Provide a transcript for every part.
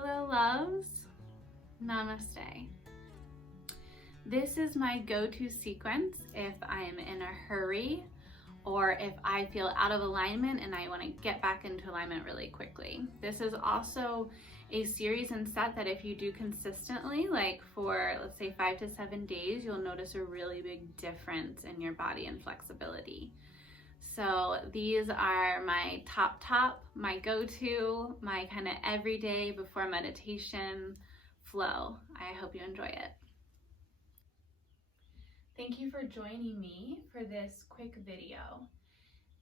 Hello loves, namaste. This is my go-to sequence if I am in a hurry or if I feel out of alignment and I want to get back into alignment really quickly. This is also a series and set that if you do consistently, like for let's say 5 to 7 days, you'll notice a really big difference in your body and flexibility. So these are my top, my go-to, my kind of everyday before meditation flow. I hope you enjoy it. Thank you for joining me for this quick video.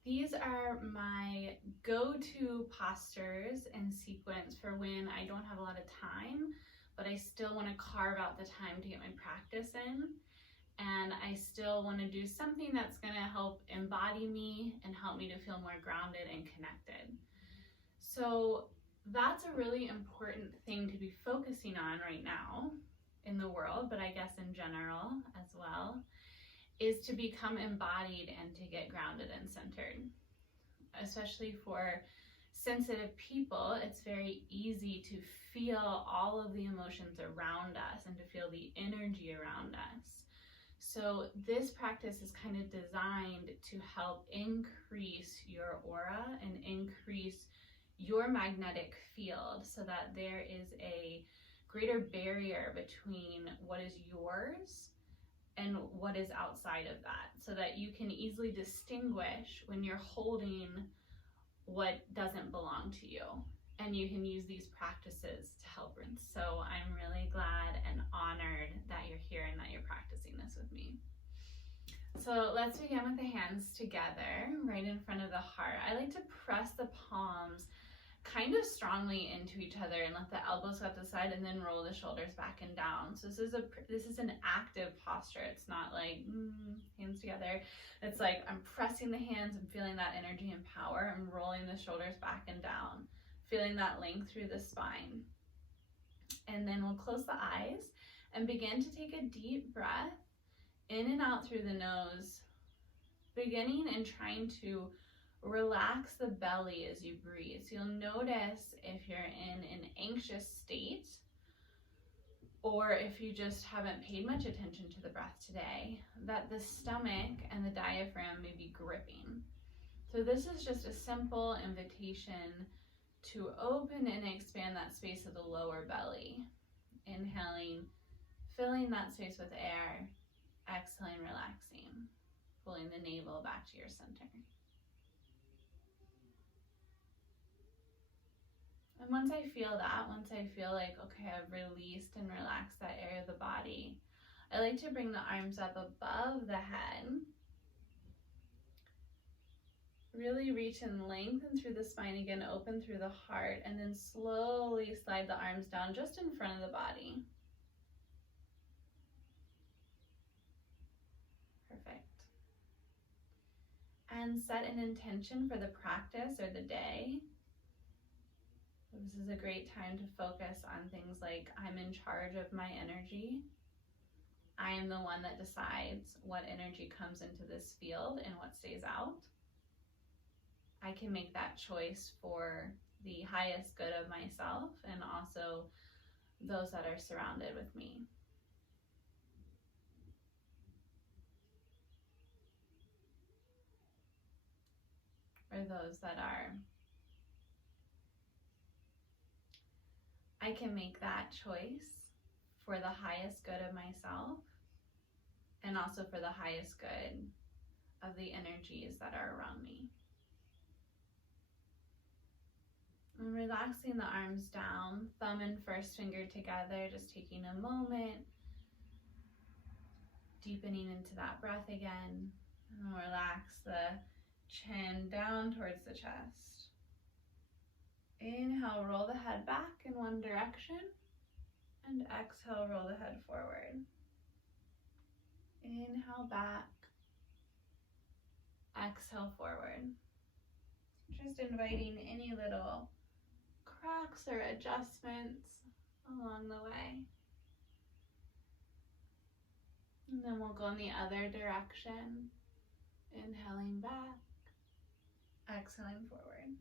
These are my go-to postures and sequence for when I don't have a lot of time, but I still want to carve out the time to get my practice in. And I still want to do something that's going to help embody me and help me to feel more grounded and connected. So that's a really important thing to be focusing on right now in the world, but I guess in general as well, is to become embodied and to get grounded and centered. Especially for sensitive people, it's very easy to feel all of the emotions around us and to feel the energy around us. So this practice is kind of designed to help increase your aura and increase your magnetic field so that there is a greater barrier between what is yours and what is outside of that, so that you can easily distinguish when you're holding what doesn't belong to you. And you can use these practices to help. So I'm really glad and honored that you're here and that you're practicing this with me. So let's begin with the hands together right in front of the heart. I like to press the palms kind of strongly into each other and let the elbows go to the side and then roll the shoulders back and down. So this is an active posture. It's not like hands together. It's like I'm pressing the hands and feeling that energy and power. I'm rolling the shoulders back and down, feeling that length through the spine. And then we'll close the eyes and begin to take a deep breath in and out through the nose, beginning and trying to relax the belly as you breathe. So you'll notice if you're in an anxious state or if you just haven't paid much attention to the breath today, that the stomach and the diaphragm may be gripping. So this is just a simple invitation to open and expand that space of the lower belly. Inhaling, filling that space with air, exhaling, relaxing, pulling the navel back to your center. And once I feel like, okay, I've released and relaxed that area of the body, I like to bring the arms up above the head. Really reach and lengthen through the spine again, open through the heart, and then slowly slide the arms down just in front of the body. Perfect. And set an intention for the practice or the day. This is a great time to focus on things like I'm in charge of my energy. I am the one that decides what energy comes into this field and what stays out. I can make that choice for the highest good of myself and also those that are surrounded with me. Or those that are. I can make that choice for the highest good of myself and also for the highest good of the energies that are around me. And relaxing the arms down, thumb and first finger together, just taking a moment, deepening into that breath again, and relax the chin down towards the chest. Inhale, roll the head back in one direction, and exhale, roll the head forward. Inhale back, exhale forward. Just inviting any little cracks or adjustments along the way. And then we'll go in the other direction. Inhaling back, exhaling forward.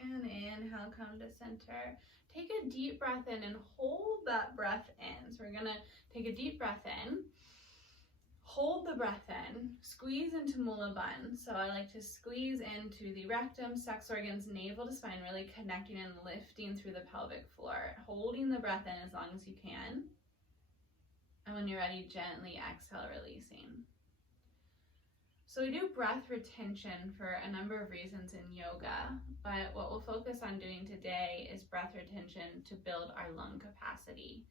And inhale, come to center. Take a deep breath in and hold that breath in. So we're gonna take a deep breath in, hold the breath in, squeeze into Mula Bandha. So I like to squeeze into the rectum, sex organs, navel to spine, really connecting and lifting through the pelvic floor, holding the breath in as long as you can. And when you're ready, gently exhale, releasing. So we do breath retention for a number of reasons in yoga, but what we'll focus on doing today is breath retention to build our lung capacity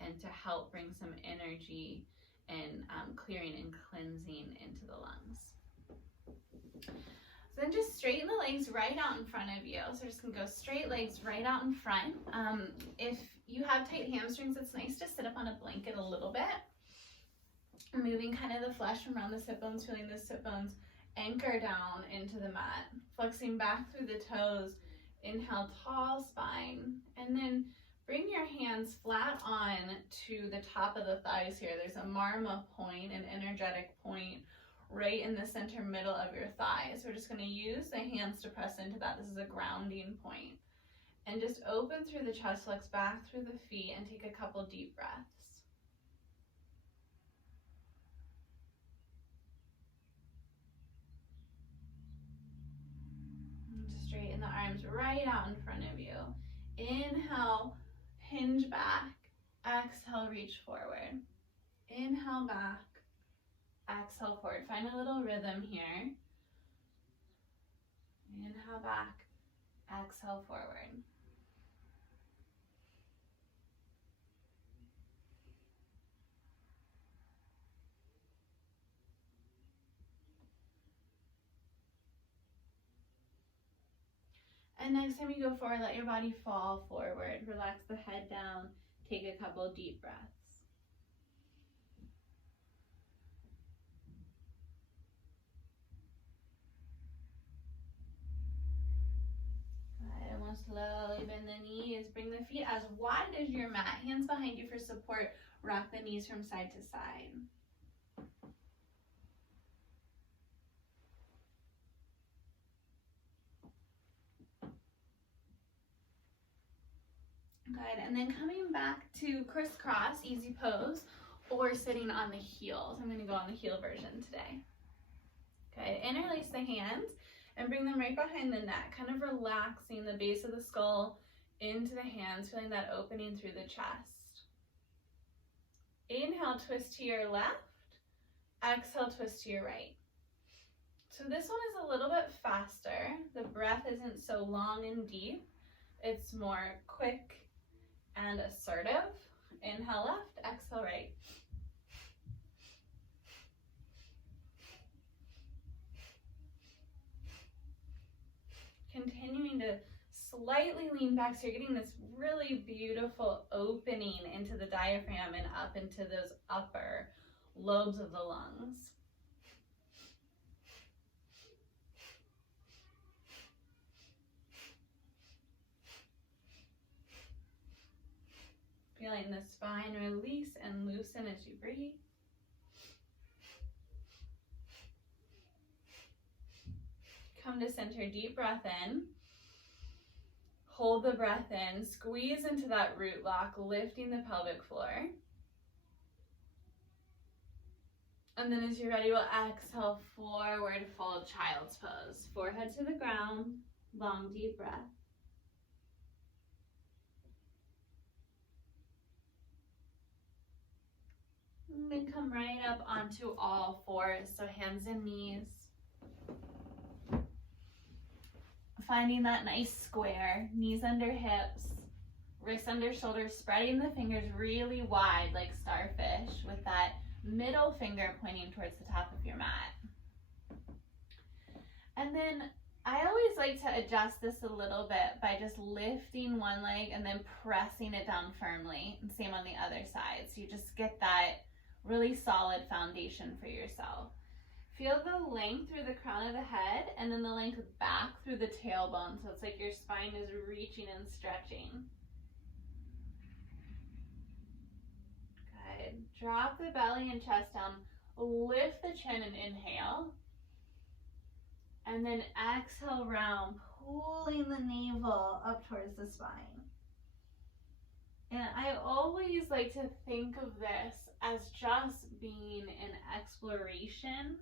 and to help bring some energy and clearing and cleansing into the lungs. So then just straighten the legs right out in front of you. So we're just gonna go straight legs right out in front. If you have tight hamstrings, it's nice to sit up on a blanket a little bit. Moving kind of the flesh from around the sit bones, feeling the sit bones anchor down into the mat. Flexing back through the toes. Inhale, tall spine. And then bring your hands flat on to the top of the thighs here. There's a marma point, an energetic point, right in the center middle of your thighs. We're just going to use the hands to press into that. This is a grounding point. And just open through the chest, flex back through the feet, and take a couple deep breaths. Straighten the arms right out in front of you. Inhale, hinge back. Exhale, reach forward. Inhale back. Exhale forward. Find a little rhythm here. Inhale back. Exhale forward. And next time you go forward, let your body fall forward. Relax the head down. Take a couple deep breaths. Good. And we'll slowly bend the knees. Bring the feet as wide as your mat. Hands behind you for support. Rock the knees from side to side. Good, and then coming back to crisscross, easy pose, or sitting on the heels. I'm gonna go on the heel version today. Okay, interlace the hands and bring them right behind the neck, kind of relaxing the base of the skull into the hands, feeling that opening through the chest. Inhale, twist to your left. Exhale, twist to your right. So this one is a little bit faster. The breath isn't so long and deep. It's more quick and assertive. Inhale left, exhale right. Continuing to slightly lean back so you're getting this really beautiful opening into the diaphragm and up into those upper lobes of the lungs. Feeling the spine release and loosen as you breathe. Come to center, deep breath in. Hold the breath in, squeeze into that root lock, lifting the pelvic floor. And then as you're ready, we'll exhale forward, fold child's pose. Forehead to the ground, long deep breath. And then come right up onto all fours, so hands and knees. Finding that nice square, knees under hips, wrists under shoulders, spreading the fingers really wide like starfish with that middle finger pointing towards the top of your mat. And then I always like to adjust this a little bit by just lifting one leg and then pressing it down firmly, and same on the other side. So you just get that really solid foundation for yourself. Feel the length through the crown of the head and then the length back through the tailbone. So it's like your spine is reaching and stretching. Good. Drop the belly and chest down. Lift the chin and inhale. And then exhale, round. pulling the navel up towards the spine. And I always like to think of this as just being an exploration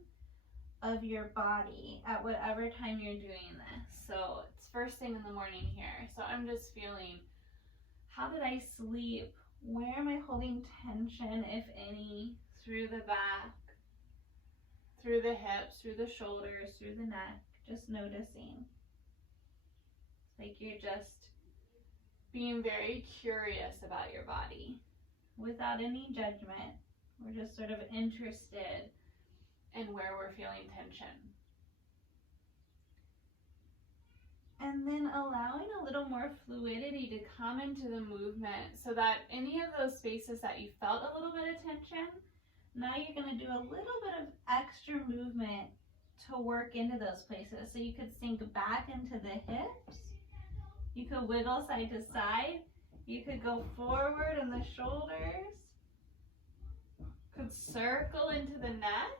of your body at whatever time you're doing this. So it's first thing in the morning here. So I'm just feeling, how did I sleep? Where am I holding tension, if any, through the back, through the hips, through the shoulders, through the neck? Just noticing. It's like you're just being very curious about your body without any judgment. We're just sort of interested in where we're feeling tension. And then allowing a little more fluidity to come into the movement so that any of those spaces that you felt a little bit of tension, now you're going to do a little bit of extra movement to work into those places. So you could sink back into the hips. You could wiggle side to side. You could go forward in the shoulders. Could circle into the neck.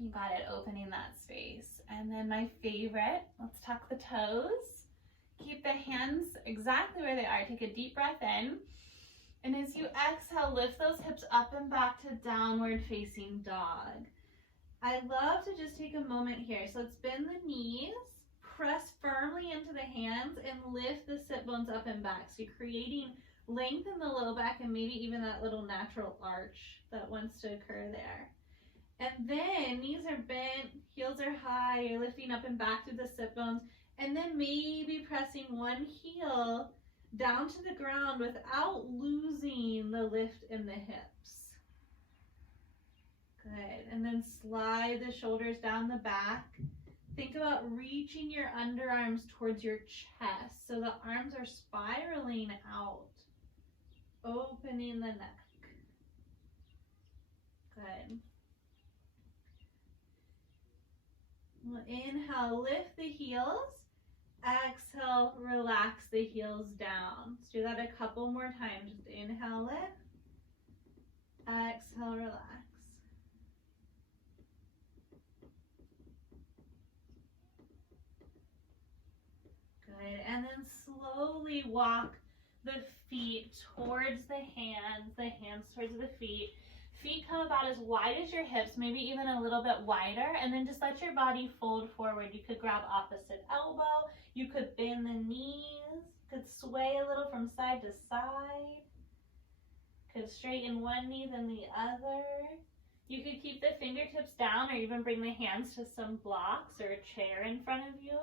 You got it, opening that space. And then my favorite, let's tuck the toes. Keep the hands exactly where they are. Take a deep breath in. And as you exhale, lift those hips up and back to downward facing dog. I love to just take a moment here. So let's bend the knees, press firmly into the hands, and lift the sit bones up and back. So you're creating length in the low back and maybe even that little natural arch that wants to occur there. And then knees are bent, heels are high, you're lifting up and back through the sit bones, and then maybe pressing one heel down to the ground without losing the lift in the hips. Good, and then slide the shoulders down the back. Think about reaching your underarms towards your chest so the arms are spiraling out, opening the neck. Good. We'll inhale, lift the heels. Exhale, relax the heels down. Let's do that a couple more times. Just inhale, lift. Exhale, relax. Good. And then slowly walk the feet towards the hands towards the feet. Feet come about as wide as your hips, maybe even a little bit wider, and then just let your body fold forward. You could grab opposite elbow, you could bend the knees, could sway a little from side to side, could straighten one knee then the other. You could keep the fingertips down or even bring the hands to some blocks or a chair in front of you.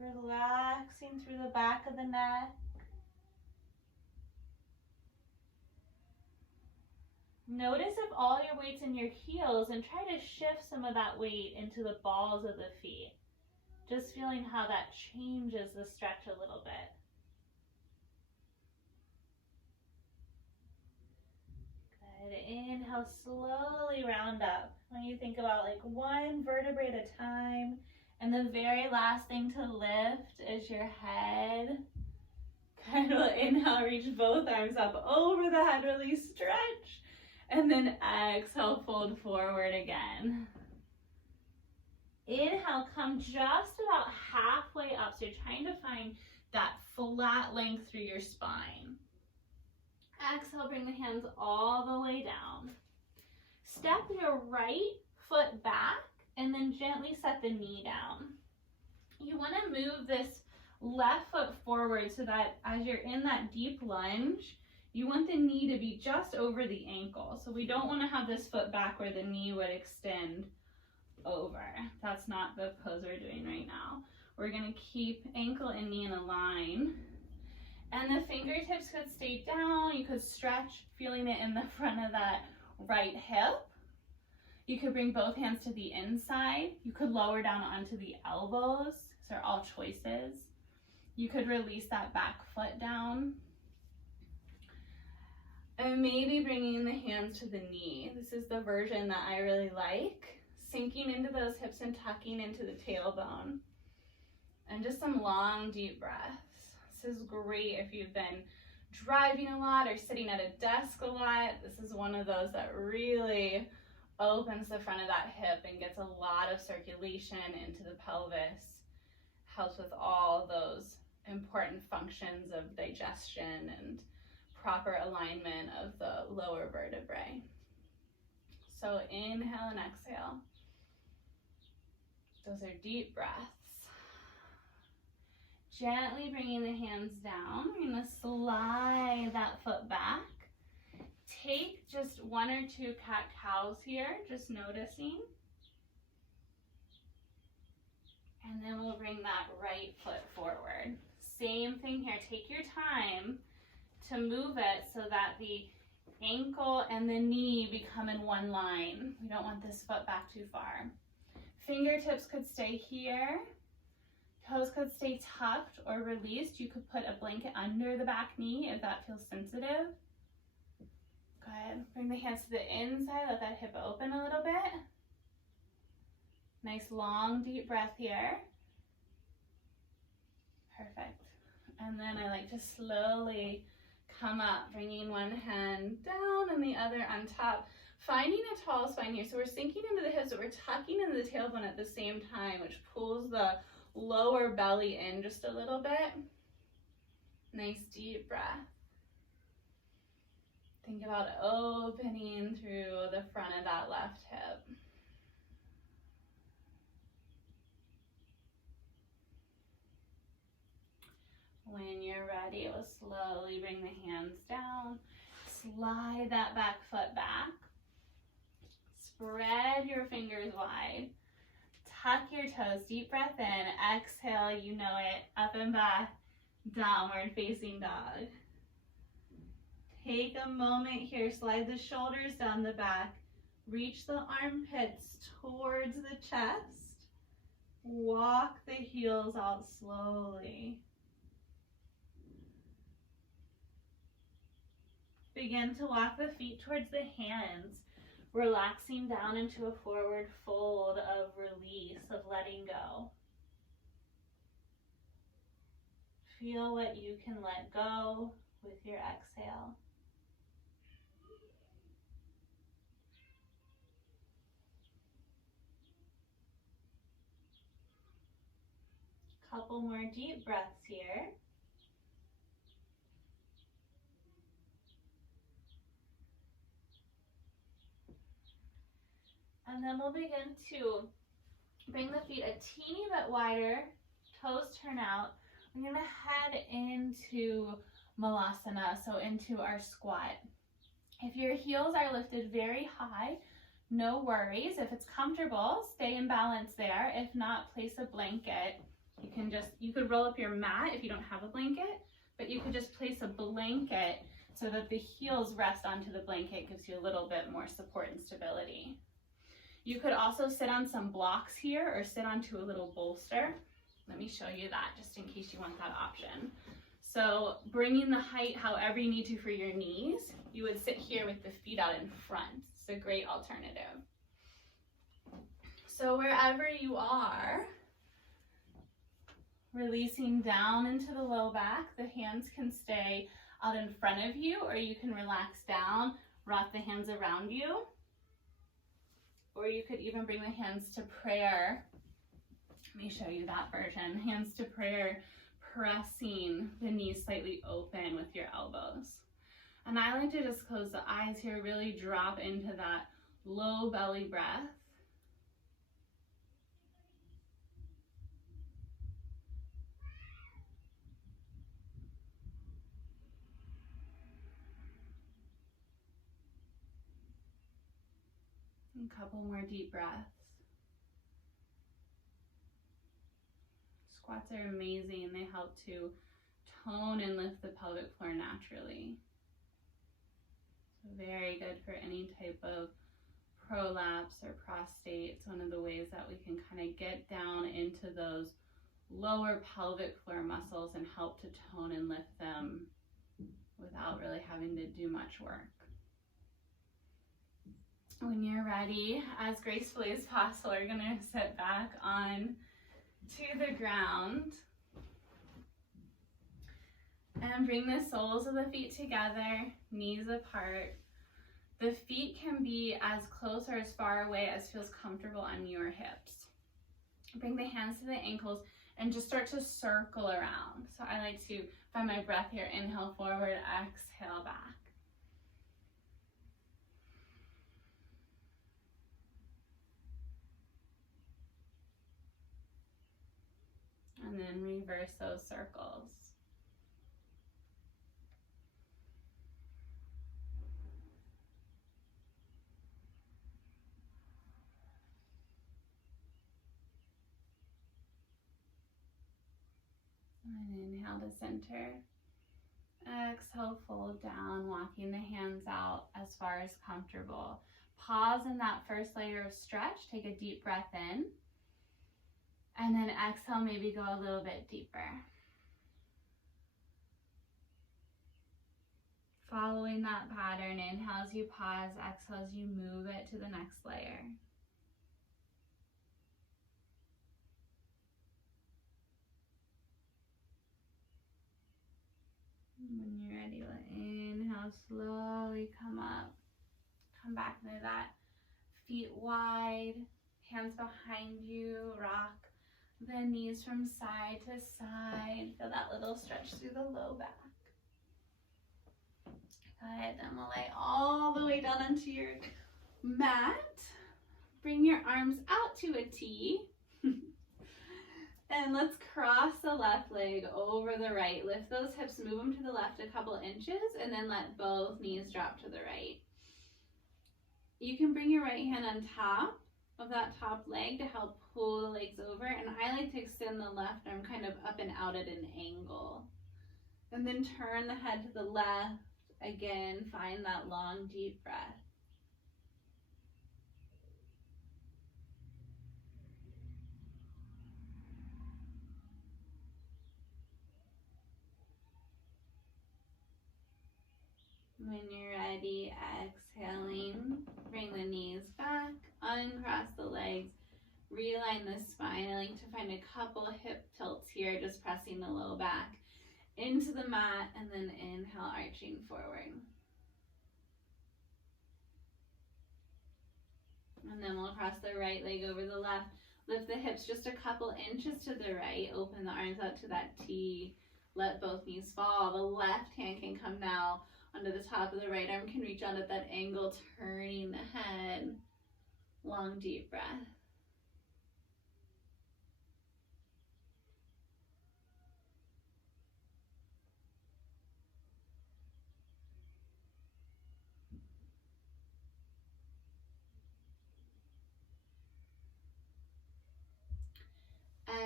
Relaxing through the back of the neck. Notice if all your weight's in your heels and try to shift some of that weight into the balls of the feet. Just feeling how that changes the stretch a little bit. Good. Inhale, slowly round up. When you think about like one vertebrae at a time. And the very last thing to lift is your head. Kind of inhale, reach both arms up over the head, really stretch. And then exhale, fold forward again. Inhale, come just about halfway up. So you're trying to find that flat length through your spine. Exhale, bring the hands all the way down. Step your right foot back and then gently set the knee down. You want to move this left foot forward so that as you're in that deep lunge, you want the knee to be just over the ankle. So we don't want to have this foot back where the knee would extend over. That's not the pose we're doing right now. We're going to keep ankle and knee in a line. And the fingertips could stay down. You could stretch, feeling it in the front of that right hip. You could bring both hands to the inside. You could lower down onto the elbows. These are all choices. You could release that back foot down. And maybe bringing the hands to the knee. This is the version that I really like. Sinking into those hips and tucking into the tailbone. And just some long, deep breaths. This is great if you've been driving a lot or sitting at a desk a lot. This is one of those that really opens the front of that hip and gets a lot of circulation into the pelvis, helps with all those important functions of digestion and proper alignment of the lower vertebrae. So inhale and exhale. Those are deep breaths. Gently bringing the hands down. We're going to slide that foot back. Take just 1 or 2 cat-cows here, just noticing. And then we'll bring that right foot forward. Same thing here. Take your time to move it so that the ankle and the knee become in one line. We don't want this foot back too far. Fingertips could stay here. Toes could stay tucked or released. You could put a blanket under the back knee if that feels sensitive. Good. Bring the hands to the inside. Let that hip open a little bit. Nice long deep breath here. Perfect. And then I like to slowly come up, bringing one hand down and the other on top. Finding a tall spine here. So we're sinking into the hips, but we're tucking into the tailbone at the same time, which pulls the lower belly in just a little bit. Nice deep breath. Think about opening through the front of that left hip. When you're ready, we'll slowly bring the hands down. Slide that back foot back. Spread your fingers wide. Tuck your toes. Deep breath in. Exhale, you know it. Up and back. Downward facing dog. Take a moment here. Slide the shoulders down the back. Reach the armpits towards the chest. Walk the heels out slowly. Begin to walk the feet towards the hands, relaxing down into a forward fold of release, of letting go. Feel what you can let go with your exhale. Couple more deep breaths here. And then we'll begin to bring the feet a teeny bit wider, toes turn out. We're going to head into Malasana, so into our squat. If your heels are lifted very high, no worries. If it's comfortable, stay in balance there. If not, place a blanket. You could roll up your mat if you don't have a blanket, but you could just place a blanket so that the heels rest onto the blanket, gives you a little bit more support and stability. You could also sit on some blocks here or sit onto a little bolster. Let me show you that just in case you want that option. So bringing the height however you need to for your knees, you would sit here with the feet out in front. It's a great alternative. So wherever you are, releasing down into the low back, the hands can stay out in front of you, or you can relax down, wrap the hands around you. Or you could even bring the hands to prayer. Let me show you that version. Hands to prayer, pressing the knees slightly open with your elbows. And I like to just close the eyes here, really drop into that low belly breath. A couple more deep breaths. Squats are amazing. They help to tone and lift the pelvic floor naturally. So very good for any type of prolapse or prostate. It's one of the ways that we can kind of get down into those lower pelvic floor muscles and help to tone and lift them without really having to do much work. When you're ready, as gracefully as possible, you're going to sit back on to the ground and bring the soles of the feet together, knees apart. The feet can be as close or as far away as feels comfortable on your hips. Bring the hands to the ankles and just start to circle around. So I like to find my breath here. Inhale forward, exhale back. And then reverse those circles. And inhale to center. Exhale, fold down, walking the hands out as far as comfortable. Pause in that first layer of stretch. Take a deep breath in. And then exhale, maybe go a little bit deeper. Following that pattern, inhale as you pause, exhale as you move it to the next layer. When you're ready, inhale, slowly come up. Come back to that. Feet wide, hands behind you, rock the knees from side to side. Feel that little stretch through the low back. Good, then we'll lay all the way down onto your mat. Bring your arms out to a T. And let's cross the left leg over the right. Lift those hips, move them to the left a couple inches, and then let both knees drop to the right. You can bring your right hand on top of that top leg to help pull the legs over, and I like to extend the left arm kind of up and out at an angle. And then turn the head to the left. Again, find that long, deep breath. When you're ready, exhaling, bring the knees back, uncross the legs, realign the spine. I like to find a couple hip tilts here, just pressing the low back into the mat, and then inhale, arching forward. And then we'll cross the right leg over the left. Lift the hips just a couple inches to the right. Open the arms out to that T. Let both knees fall. The left hand can come now onto the top of the right arm, can reach out at that angle, turning the head. Long, deep breath.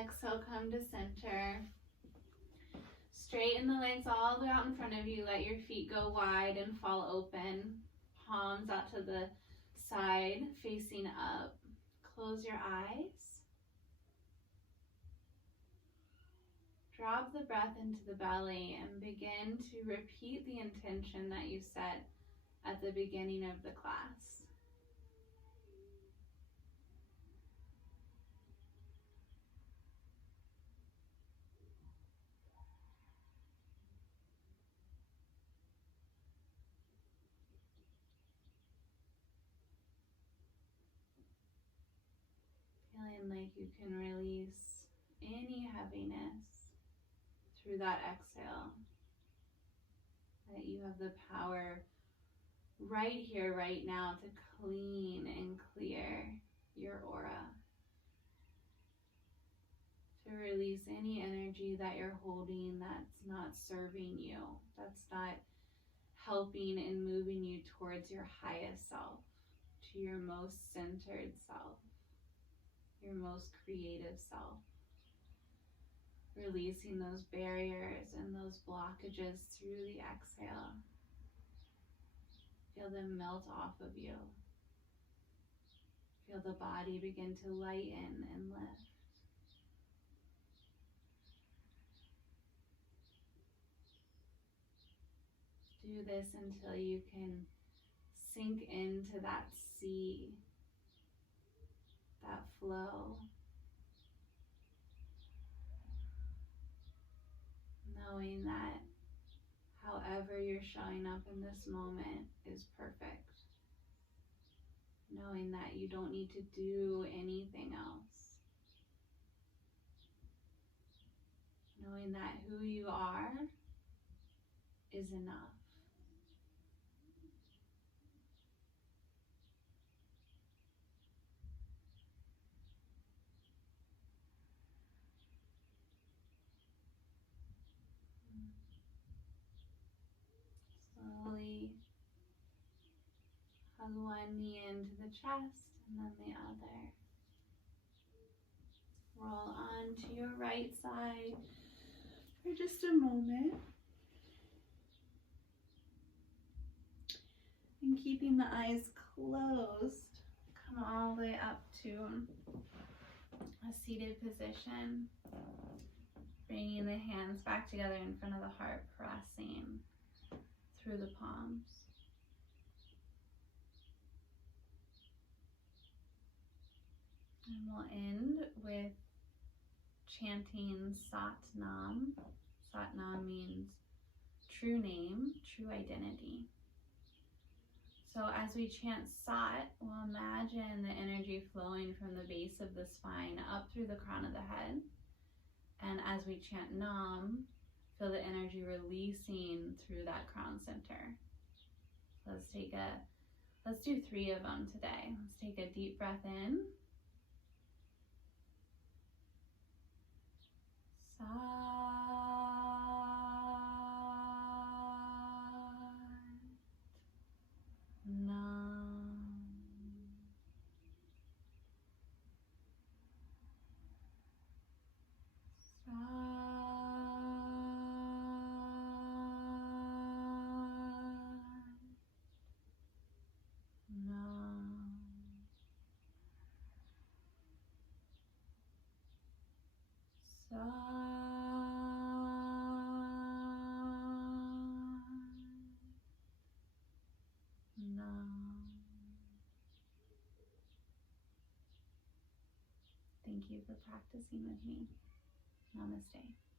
Exhale, come to center. Straighten the legs all the way out in front of you. Let your feet go wide and fall open. Palms out to the side, facing up. Close your eyes. Drop the breath into the belly and begin to repeat the intention that you set at the beginning of the class. Feeling like you can release any heaviness through that exhale. That you have the power right here, right now, to clean and clear your aura. To release any energy that you're holding that's not serving you, that's not helping and moving you towards your highest self, to your most centered self, your most creative self. Releasing those barriers and those blockages through the exhale. Feel them melt off of you. Feel the body begin to lighten and lift. Do this until you can sink into that sea, that flow. Knowing that however you're showing up in this moment is perfect. knowing that you don't need to do anything else. Knowing that who you are is enough. Slowly hug one knee into the chest and then the other. Roll on to your right side for just a moment. And keeping the eyes closed, come all the way up to a seated position. Bringing the hands back together in front of the heart, pressing through the palms. And we'll end with chanting Sat Nam. Sat Nam means true name, true identity. So as we chant Sat, we'll imagine the energy flowing from the base of the spine up through the crown of the head. And as we chant Nam, feel the energy releasing through that crown center. So let's do 3 of them today. Let's take a deep breath in. Sat Nam. Sat Nam. Sat Nam. Thank you for practicing with me. Namaste.